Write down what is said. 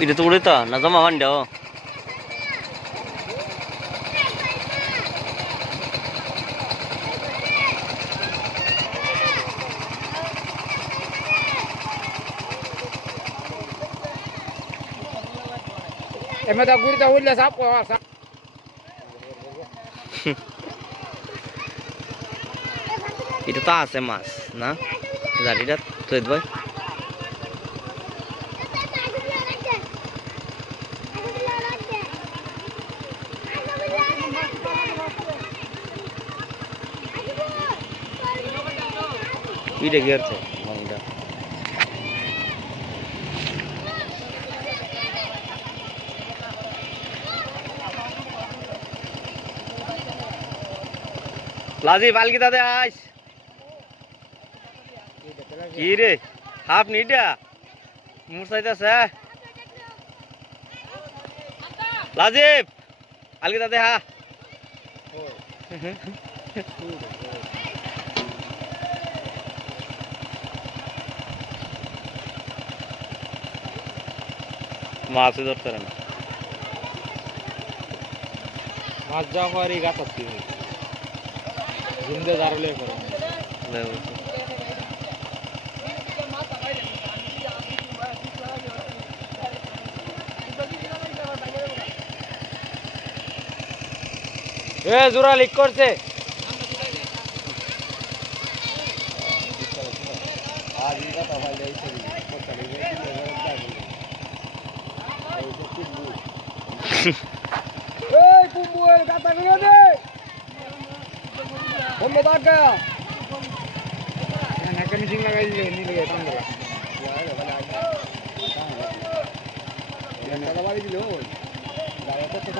Itu tuh udah na sama Wanda. Emang tak gurita udah sapu. Itu tak আছে মাছ না জারিটা তুই ভাই ইডে গেরছে মংডা লাজি bulky দাদা আইস কি রে হাফ নিটা মুরসাইতাছে লাজিব আলকি দাদা হা মাছ ধরতে না মাছ যাওয়ারই গাতাচ্ছি জিন্দে দাঁড়ালে করে জোড়া লিক করছে কুম্বুয়ের গাতা করে দে বন্ধ থাকা নাকে মিশিং লাগাই দিলে নিলে টান দিলা বাড়ি দিল গায়ে তো সব